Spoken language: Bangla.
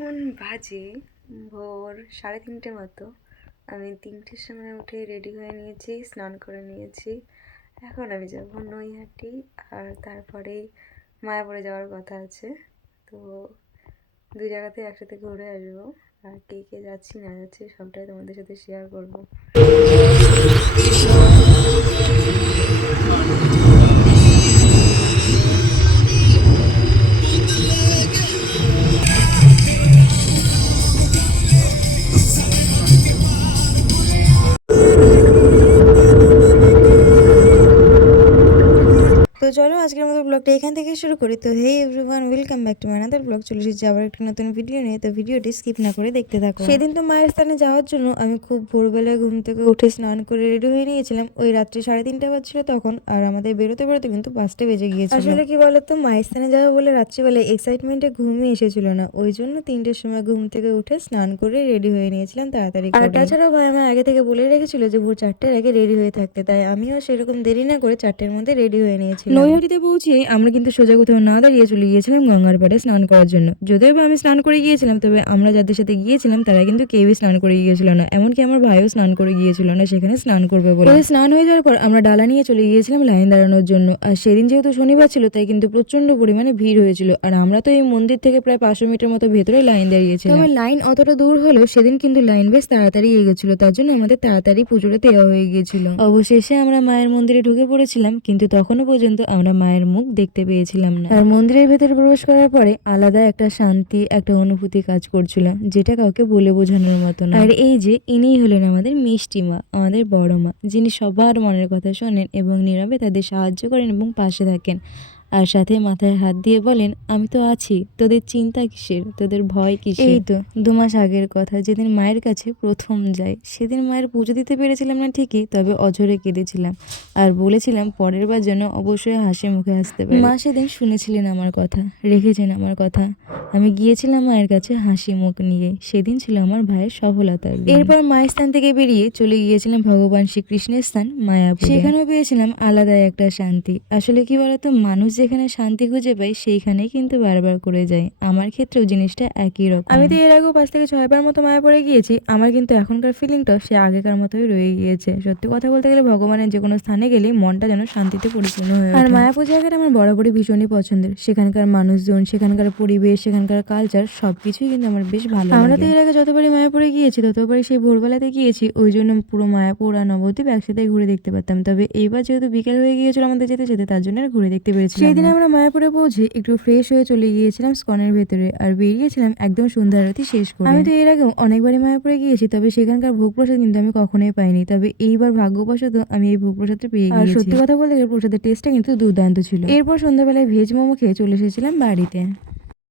এখন বাজে ভোর 3:30 মতো। আমি 3টের সময় উঠে রেডি হয়ে নিয়েছি, স্নান করে নিয়েছি। এখন আমি যাব নৈহাটি, আর তারপরেই মায়াপুরে যাওয়ার কথা আছে। তো দুই জায়গাতে একসাথে ঘুরে আসবো। আর কে কে যাচ্ছি না যাচ্ছি সবটাই তোমাদের সাথে শেয়ার করবো। তো চলো আজকের মতো ব্লগটা এখান থেকে শুরু করি। তো hey everyone, welcome back to my another blog. চলে এসেছি আবার একটা নতুন ভিডিও নিয়ে। তো ভিডিওটি স্কিপ না করে দেখতে থাকো। সেদিন তো মায়ের স্থানে যাওয়ার জন্য আমি খুব ভোরবেলায় ঘুম থেকে উঠে স্নান করে রেডি হয়ে নিয়েছিলাম। ওই রাত্রি 3:30 বাজছিল তখন, আর আমাদের বেরোতে বেরোতে কিন্তু 5টা বেজে গিয়েছিল। আসলে কি বলতো, মায়ের স্থানে যাবো বলে রাত্রিবেলায় এক্সাইটমেন্টে ঘুমই এসেছিল না, ওই জন্য 3টের সময় ঘুম থেকে উঠে স্নান করে রেডি হয়ে নিয়েছিলাম তাড়াতাড়ি। আর তাছাড়াও ভাই আমার আগে থেকে বলে রেখেছিল যে ভোর 4টের আগে রেডি হয়ে থাকতে, তাই আমিও সেরকম দেরি না করে 4টের মধ্যে রেডি হয়ে নিয়েছি। নৈহাটিতে পৌঁছে আমরা কিন্তু সোজা কোথাও না দাঁড়িয়ে চলে গিয়েছিলাম গঙ্গার পাড়ে স্নান করার জন্য। যদিও বা আমি স্নান করে গিয়েছিলাম, তবে আমরা যাদের সাথে গিয়েছিলাম তারা কিন্তু কেউই স্নান করে গিয়েছিল না, এমনকি আমার ভাইও স্নান করে গিয়েছিল না সেখানে স্নান করবে বলে। স্নান হয়ে যাওয়ার পর আমরা ডালা নিয়ে চলে গিয়েছিলাম লাইন দাঁড়ানোর জন্য। আর সেদিন যেহেতু শনিবার ছিল তাই কিন্তু প্রচন্ড পরিমাণে ভিড় হয়েছিল। আর আমরা তো এই মন্দির থেকে প্রায় 500 মিটার মতো ভেতরে লাইন দাঁড়িয়েছিলাম। তবে লাইন অতটা দূর হলেও সেদিন কিন্তু লাইন বেশ তাড়াতাড়ি এগেছিল, তার জন্য আমাদের তাড়াতাড়ি পুজোটা দেওয়া হয়ে গিয়েছিল। অবশেষে আমরা মায়ের মন্দিরে ঢুকে পড়েছিলাম, কিন্তু তখনও পর্যন্ত আমরা মায়ের মুখ দেখতে পেয়েছিলাম না। আর মন্দিরের ভেতরে প্রবেশ করার পরে আলাদা একটা শান্তি, একটা অনুভূতি কাজ করছিল, যেটা কাউকে বলে বোঝানোর মতো না। আর এই যে ইনিই হলেন আমাদের মিষ্টি মা, আমাদের বড় মা, যিনি সবার মনের কথা শোনেন এবং নীরবে তাদের সাহায্য করেন এবং পাশে থাকেন। আর সাথে মাথায় হাত দিয়ে বলেন, আমি তো আছি, তোদের চিন্তা কিসের, তোদের ভয় কিসের। এই তো 2 মাস আগের কথা, যেদিন মায়ের কাছে প্রথম যাই, সেদিন মায়ের পুজো দিতে পেরেছিলাম না ঠিকই, তবে অঝরে কেঁদেছিলাম আর বলেছিলাম পরের বার যেন অবশ্যই হাসি মুখে আসতে পারি। মা সেদিন শুনেছিলেন আমার কথা, রেখেছেন আমার কথা। আমি গিয়েছিলাম মায়ের কাছে হাসি মুখ নিয়ে। সেদিন ছিল আমার ভাইয়ের সফলতার দিন। এরপর মায়ের স্থান থেকে বেরিয়ে চলে গিয়েছিলাম ভগবান শ্রীকৃষ্ণের স্থান মায়াপুর। সেখানেও পেয়েছিলাম আলাদা একটা শান্তি। আসলে কি বলতো, মানুষ যেখানে শান্তি খুঁজে পায় সেইখানেই কিন্তু বারবার করে যায়। আমার ক্ষেত্রেও জিনিসটা একই রকম। আমি তো এর আগেও 5 থেকে 6 বার মতো মায়াপুরে গিয়েছি। আমার কিন্তু এখনকার ফিলিংটাও সে আগেকার মতোই রয়ে গিয়েছে। সত্যি কথা বলতে গেলে ভগবানের যে কোনো স্থানে গেলেই মনটা যেন শান্তিতে পরিপূর্ণ হয়ে ওঠে। আর মায়াপুর জায়গাটা আমার বরাবরই ভীষণই পছন্দের। সেখানকার মানুষজন, সেখানকার পরিবেশ, সেখানকার কালচার সবকিছুই কিন্তু আমার বেশ ভালো লাগে। আমরা তো এর আগে যতবারই মায়াপুরে গিয়েছি ততবারই সেই ভোরবেলাতে গিয়েছি, ওই জন্য পুরো মায়াপুর আর নবদ্বীপ একসাথে ঘুরে দেখতে পারতাম। তবে এইবার যেহেতু বিকেল হয়ে গিয়েছিল আমাদের যেতে যেতে, তার জন্য আর ঘুরে দেখতে পেরেছি। সেই দিন আমরা মায়াপুরে পৌঁছে একটু ফ্রেশ হয়ে চলে গিয়েছিলাম স্কনের ভেতরে, আর বেরিয়েছিলাম একদম সন্ধ্যা আরতি শেষ করে। আমি তো এর আগেও অনেকবারই মায়াপুরে গিয়েছি, তবে সেখানকার ভোগ প্রসাদ কিন্তু আমি কখনোই পাইনি। তবে এইবার ভাগ্যবশত আমি এই ভোগ প্রসাদটা পেয়ে গিয়েছি। আর সত্যি কথা বলতে গেলে প্রসাদের টেস্টটা কিন্তু দুর্দান্ত ছিল। এরপর সন্ধ্যাবেলায় ভেজ মোমো খেয়ে চলে এসেছিলাম বাড়িতে।